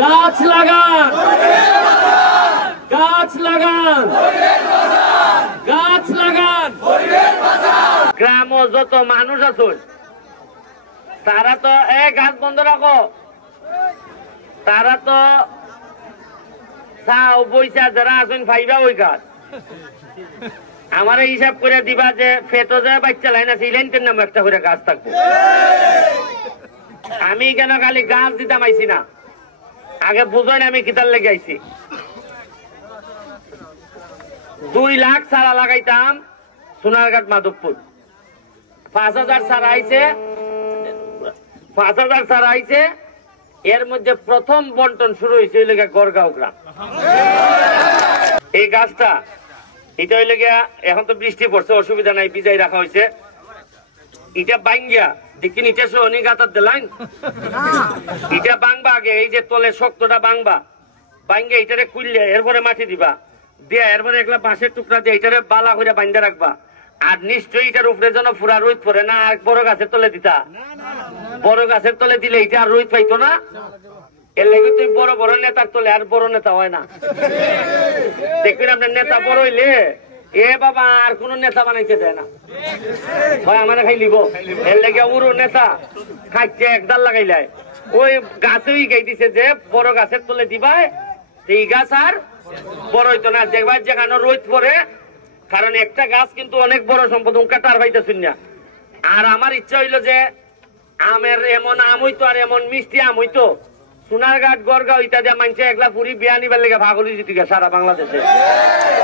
গাছ লাগান, গাছ লাগান, গাছ লাগান। গ্রাম যত মানুষ আছে তারা তো গাছ বন্ধ রাখো, তারা তো চাও বইসা যারা আছেন ফাইবা ওই গাছ আমার হিসাব করে দিবা যে ফেটো যে বাচ্চা লাইন আছে এই লাইনটার নাম একটা করে গাছ থাকবো। আমি কেন খালি গাছ দিতাম আইছি না, আগে বুঝো না আমি কিতার লেগে আইছি। 2 লাখ চারা লাগাইতাম সোনারঘাট মাধবপুর, 5000 চারা আইছে, 5000 চারা আইছে। এর মধ্যে প্রথম বন্টন শুরু হয়েছে গড়গাঁও গ্রাম। এই গাছটা এটা হইলে গিয়া এখন তো বৃষ্টি পড়ছে অসুবিধা নাই, বিজাই রাখা হয়েছে। এটা বাঙ্গিয়া দেখিন ইটা সোহনি গাতার দিলাইন, এটা বাংবা আগে এই যে তলে শক্তটা বাংবা, বাঙ্গিয়া এটারে কুইলে এরপরে মাটি দিবা, দিয়া এরপরে একলা বাঁশের টুকরা দিয়ে এটারে বালা করে বান্ধা রাখবা। আর নিশ্চয়ই এটার উপরে যেন পুরা রোদ পড়ে না। আর বড় গাছের তলে দিতা, বড় গাছের তলে দিলে এটা আর রোদ পাইতো না। এর লেগে তুই বড় বড় নেতার তলে আর বড় নেতা হয় না। দেখবেন আপনার নেতা বড় হইলে এ বাবা আর কোন নেতা বানাইতে দেয় না, হয় আমার খাই লিব। এর লেগে উড়ো নেতা খাইছে একদাল লাগাইলাই ওই গাছই গাই দিছে যে বড় গাছের তলে দিবাই, এই গাছ আর বড় হইতো না। দেখবা যেখানে রোদ পড়ে, কারণ একটা গাছ কিন্তু অনেক বড় সম্পদ, কাটার পাইতেছেন না। আর আমার ইচ্ছা হইলো যে আমের এমন আম হইতো আর এমন মিষ্টি আম হইতো সোনারঘাট গড়গাঁও ইত্যাদি মানছে একলা পুরি বিয়া নিবার লেগে ভাগলি জিতি সারা বাংলাদেশে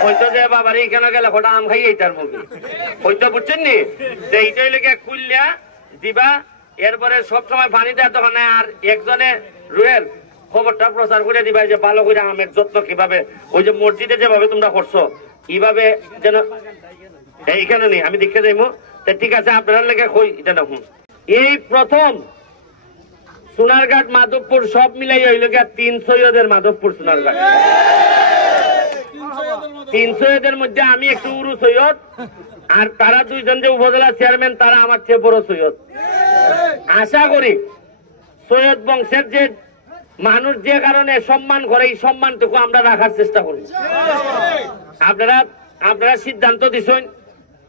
হয়তো যে বাবার এইখানে গেলে ফোটা আম খাই এইটার মুখে হয়তো বুঝছেন নি। এইটাই লেগে খুললিয়া দিবা, এরপরে সবসময় পানি দেওয়া তখন আর একজনে রুয়েল খবরটা প্রচার করে দিবা যে ভালো করে আমের যত্ন কিভাবে, ওই যে মসজিদে যেভাবে তোমরা করছো এইভাবে যেন এইখানে নেই। আমি দেখে যাইমো, ঠিক আছে আপনার লেগে কই এটা দেখুন। এই প্রথম সোনারঘাট মাধবপুর সব মিলাই হইল গিয়া 3 সৈয়দের মাধবপুর সোনারঘাট। 3 সৈয়দের মধ্যে আমি একটু উরু সৈয়দ, আর তারা 2 জন যে উপজেলা চেয়ারম্যান তারা আমার চেয়ে বড় সৈয়দ। আশা করি সৈয়দ বংশের যে মানুষ যে কারণে সম্মান করে এই সম্মানটুকু আমরা রাখার চেষ্টা করি। আপনারা সিদ্ধান্ত দিছেন,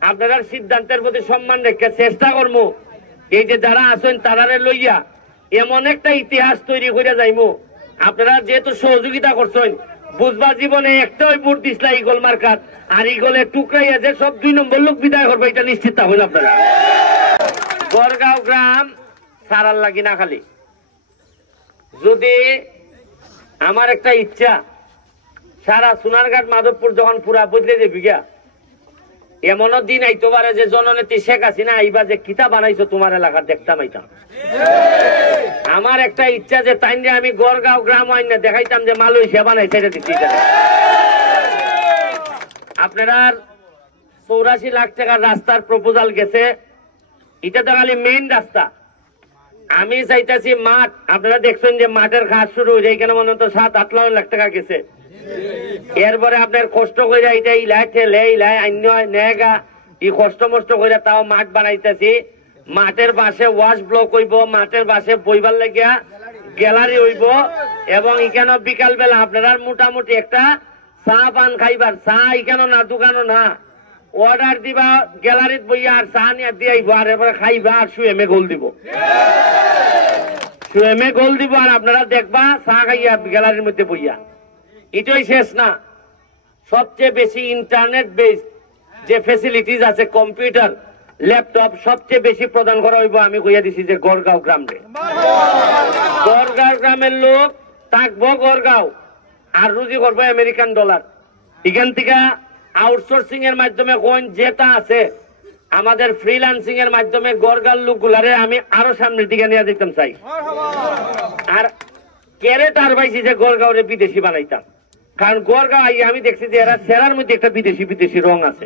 আপনারা সিদ্ধান্তের প্রতি সম্মান রেখে চেষ্টা করবো এই যে যারা আছেন তারারে লইয়া এমন একটা ইতিহাস তৈরি করে যাইমু। আপনারা যেহেতু সহযোগিতা করছেন, বুঝবা জীবনে একটাই ভোট দিসলা ইগল মার্কাত, আর ইগলের টুকরাই আছে সব 2 নম্বর লোক বিদায় করবে, এটা নিশ্চিত হইল আপনারা। গড়গাঁও গ্রাম সারার লাগি না খালি, যদি আমার একটা ইচ্ছা সারা সোনারঘাট মাধবপুর যখন পুরা বদলে যাবি গিয়া, এমনও দিন আইতে পারে যে জননেত্রী শেখ হাসিনা আইবা যে কিতা বানাইছো তোমার এলাকার দেখতাম আইতাম। আমার একটা ইচ্ছা যে তাই আমি গড়গাঁও গ্রাম আইন দেখাইতাম যে মালয়েশিয়া বানাইছে এটা দিচ্ছি। আপনারা 84 লাখ টাকার রাস্তার প্রপোজাল গেছে, এটা তো খালি মেইন রাস্তা। আমি চাইতেছি মাঠ, আপনারা দেখছেন যে মাঠের কাজ শুরু হয়েছে, এখানে মনে তো 7-8 লাখ টাকা গেছে। এরপরে আপনার কষ্ট করে এটা ইলাই ঠেলে ইলাই অন্য নেগা এই কষ্ট মষ্ট করে তাও মাঠ বানাইতেছি। মাঠের পাশে ওয়াশ ব্লক হইব, মাঠের পাশে বইবার লাগিয়া গ্যালারি হইব, এবং এখানে বিকাল বেলা আপনারা মোটামুটি একটা চা পান খাইবার, চা এখানে না দোকানও না, অর্ডার দিবা গ্যালারিত বইয়া আর চা নিয়ে দিয়ে আইব, আর এরপরে খাইবা আর সুয়েমে গোল দিব, সুয়েমে গোল দিব, আর আপনারা দেখবা চা খাইয়া গ্যালারির মধ্যে বইয়া। এটাই শেষ না, সবচেয়ে বেশি ইন্টারনেট বেসড যে ফেসিলিটিস আছে, কম্পিউটার ল্যাপটপ সবচেয়ে বেশি প্রদান করা হইব। আমি কইয়া দিছি যে গড়গাঁও গ্রামে, গড়গাঁও গ্রামের লোক থাকবো গড়গাঁও, আর রুজি করবো আমেরিকান ডলার। এখান থেকে আউটসোর্সিং এর মাধ্যমে কোন যেটা আছে আমাদের ফ্রিল্যান্সিং এর মাধ্যমে গড়গাঁও লোকগুলারে আমি আরো সামনের দিকে নিয়ে যেতাম চাই। আর কেরে তার পাইছি যে গড়গাঁওরে বিদেশি বানাইতাম, কারণ গড়গাঁও আই আমি দেখছি যে এরা চেহারার মধ্যে একটা বিদেশি বিদেশি রং আছে।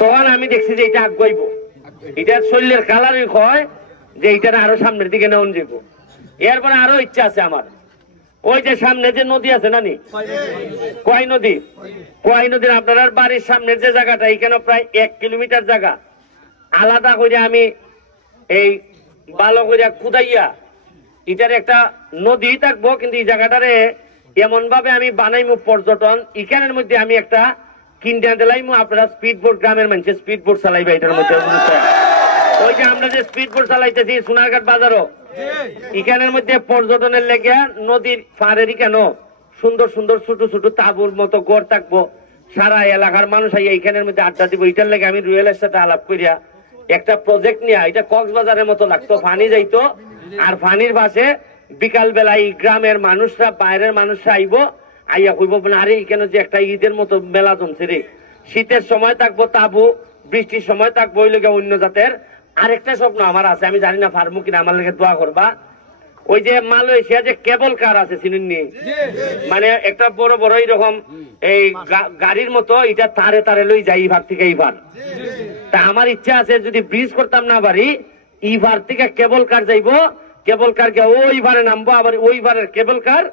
তখন আমি দেখছি যে এটা আগাইব, এটার শরীরের কালারই হয় যে এইটা আরো সামনের দিকে নেওয়া যাব। এরপরে আরো ইচ্ছা আছে আমার, ওই যে সামনে যে নদী আছে না নি কোয়াই নদী, কোয়াই নদীর আপনার বাড়ির সামনের যে জায়গাটা, এখানে প্রায় 1 কিলোমিটার জায়গা আলাদা করে আমি এই ভালো করে খুদাইয়া এটার একটা নদী থাকবো, কিন্তু এই জায়গাটারে এমন ভাবে আমি বানাইমু পর্যটন, এখানের মধ্যে আমি একটা কিনতে দিলাইমু, আপনারা স্পিড বোট, গ্রামের মানুষের স্পিড বোট চালাইবে এটার মধ্যে। ওই যে আমরা যে স্পিড বোট চালাইতেছি সোনারঘাট বাজারও, এখানের মধ্যে পর্যটনের লেগে নদীর পাড়েরই কেন সুন্দর সুন্দর ছোট ছোট তাঁবুর মতো ঘর থাকবো, সারা এলাকার মানুষ এইখানের মধ্যে আড্ডা দিব। এটার লেগে আমি রুয়েলের সাথে আলাপ করিয়া একটা প্রজেক্ট নিয়ে, এটা কক্সবাজারের মতো লাগতো, পানি যাইতো, আর পানির পাশে বিকাল বেলায় গ্রামের মানুষরা, বাইরের মানুষরা আইব, আইয়া কইব আরে এখানে যে একটা ঈদের মতো মেলা জমছে রে। শীতের সময় থাকবো তাবু, বৃষ্টির সময় থাকবো ওই লেগে অন্য জাতের। আরেকটা স্বপ্ন আমার আছে, আমি জানি না পারবো কিনা, আমার লেগে দোয়া করবা। ওই যে মালয়েশিয়া যে কেবল কার আছে চিনেননি, মানে একটা বড় বড় এইরকম এই গাড়ির মতো, এটা তারে তারে লই যাই এইবার থেকে এইবার। তা আমার ইচ্ছা আছে যদি ব্রিজ করতাম না পারি, এইবার থেকে কেবল কার যাইব, কেবল কার কে ওইবারে নামবো, আবার ওইবারের কেবল কার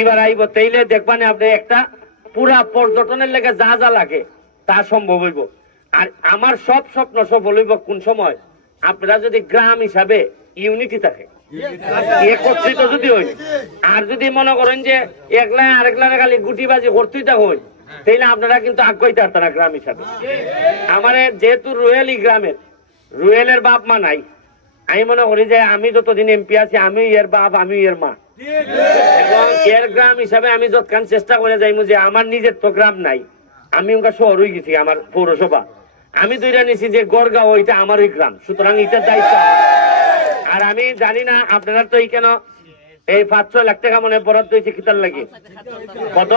এবার আইব। তাইলে দেখবানে আপনি একটা পুরা পর্যটনের লেগে যা যা লাগে তা সম্ভব হইব। আর আমার সব স্বপ্ন সফল হইব কোন সময়, আপনারা যদি গ্রাম হিসাবে ইউনিটি থাকে, একত্রিত যদি হই। আর যদি মনে করেন যে একলা আরেকলা খালি গুটিবাজি করতেই হই, তাইলে আপনারা কিন্তু আগ্রহী থাকতেন না গ্রাম হিসাবে। আমার যেহেতু রুয়েলই গ্রামের, রুয়েলের বাপ মা নাই, আমি মনে করি যে আমি যতদিন এমপি আছি আমি এর বাপ, আমি এর মা, এবং এর গ্রাম হিসাবে আমি যতক্ষণ চেষ্টা করে যাইমু যে আমার নিজের তো গ্রাম নাই, আমি ওখানে শহর হয়ে গেছি, আমার পৌরসভা আমি দুইটা নিছি যে গড়গাঁও, ওইটা আমার ওই গ্রাম, সুতরাং এটার দায়িত্ব। আর আমি জানি না আপনারা তো এই কেন এই 5-6 লাখ টাকা মনে বরাদ্দ হয়েছে কিতার লাগে, কত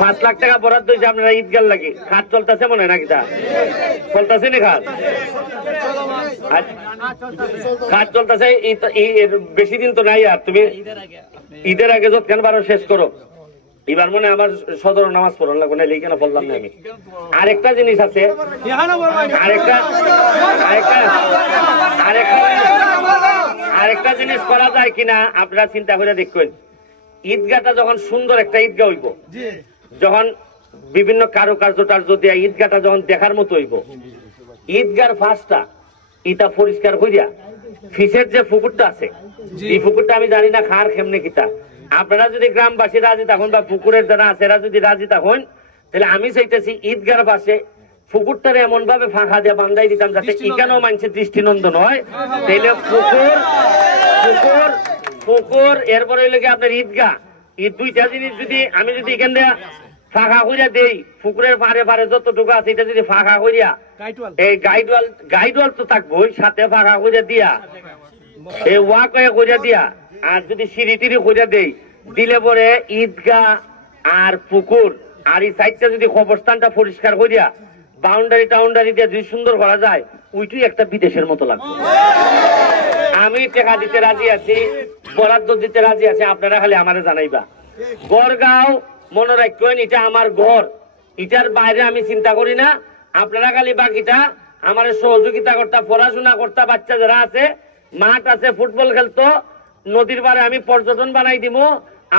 5 লাখ টাকা বরাদ্দ হয়েছে আপনারা ঈদগার লাগে। খাত চলতেছে মনে হয় না, কিতা চলতেছে না খাত? খাত চলতেছে, বেশি দিন তো নাই। আর তুমি ঈদের আগে যতক্ষণ পারো শেষ করো। এবার মনে আমার সদর নামাজ পড়ান লাগবে না, কেন বললাম না আমি। আরেকটা জিনিস আছে, আরেকটা জিনিস করা যায় কিনা আপনারা চিন্তা করে দেখবেন। ঈদগাটা যখন সুন্দর একটা ঈদগাহ হইব, যখন বিভিন্ন কারুকার্য টার্য দিয়া ঈদগাটা যখন দেখার মতো হইব, ঈদগার ফাঁসটা ইটা পরিষ্কার করিয়া ফিসের যে পুকুরটা আছে, এই পুকুরটা আমি জানি না খার কেমনে কিতা, আপনারা যদি গ্রামবাসী রাজি থাকুন বা পুকুরের যারা আছে এরা যদি রাজি থাকুন, তাহলে আমি চাইতেছি ঈদগার পাশে পুকুরটারে এমন ভাবে ফাঁকা দিয়ে বান্ধাই দিতাম যাতে এখানেও মানুষের দৃষ্টিনন্দন হয়। তাইলে পুকুর এরপরে লেগে আপনার ঈদগাহ, এই দুইটা জিনিস যদি আমি যদি এখান দিয়ে ফাঁকা করিয়া দেই, পুকুরের পারে পারে যতটুকু আছে এটা যদি ফাঁকা করিয়া, এই গাইডওয়াল তো থাকবোই, সাথে ফাঁকা করিয়া দিয়া, এই ওয়াক করিয়া দিয়া, আর যদি সিঁড়ি টিড়ি করিয়া দেই, দিলে পরে ঈদগাহ আর পুকুর আর এই সাইডটা যদি কবরস্থানটা পরিষ্কার করিয়া বাউন্ডারি টাউন্ডারি দিয়ে যদি সুন্দর করা যায়, ওইটাই একটা বিদেশের মতো লাগবে। আমি টাকা দিতে রাজি আছি, বরাদ্দ দিতে রাজি আছি, আপনারা খালি আমারে জানাইবা। গড়গাঁও মনে রাখবেন, এটা আমার ঘর, এটার বাইরে আমি চিন্তা করি না। আপনারা খালি বাকিটা আমার সহযোগিতা করতা, পড়াশোনা করতা, বাচ্চা যারা আছে, মাঠ আছে, ফুটবল খেলতো, নদীর পারে আমি পর্যটন বানাই দিব।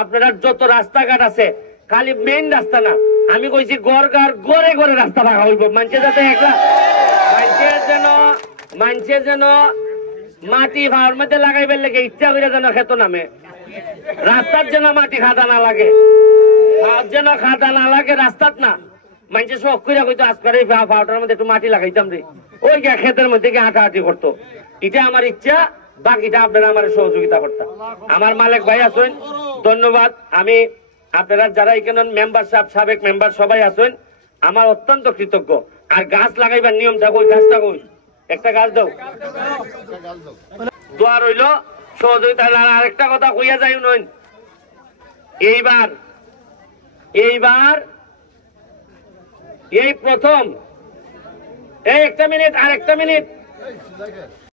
আপনারা যত রাস্তাঘাট আছে, খালি মেইন রাস্তা না, আমি কইছি গড়গাঁর গড়ে গড়ে রাস্তা রাখা হইব, মানুষের যাতে একটা মানুষের যেন মাটি ভাড়ার মধ্যে লাগাইবার লেগে ইচ্ছা করে যেন খেত নামে, রাস্তার যেন মাটি খাদা না লাগে, যেন খাদা না লাগে রাস্তাত না। মানুষের শখ করে কইতো আজকাল এই ভাড়াটার মধ্যে একটু মাটি লাগাইতাম রে, ওই ক্ষেতের মধ্যে গিয়ে হাঁটাহাঁটি করতো। এটা আমার ইচ্ছা, বাকিটা আপনারা আমার সহযোগিতা করতাম। আমার মালিক ভাই আছেন, ধন্যবাদ। আমি আপনারা যারা এখানে মেম্বার সাবেক মেম্বার সবাই আছেন, আমার অত্যন্ত কৃতজ্ঞ। আর গাছ লাগাইবার নিয়মটা কই, গাছটা কই, একটা গাছ দাও, দোয়া রইল সহযোগিতা। আরেকটা কথা কইয়া যাই, নয় এইবার এই প্রথম, এই একটা মিনিট, আর একটা মিনিট।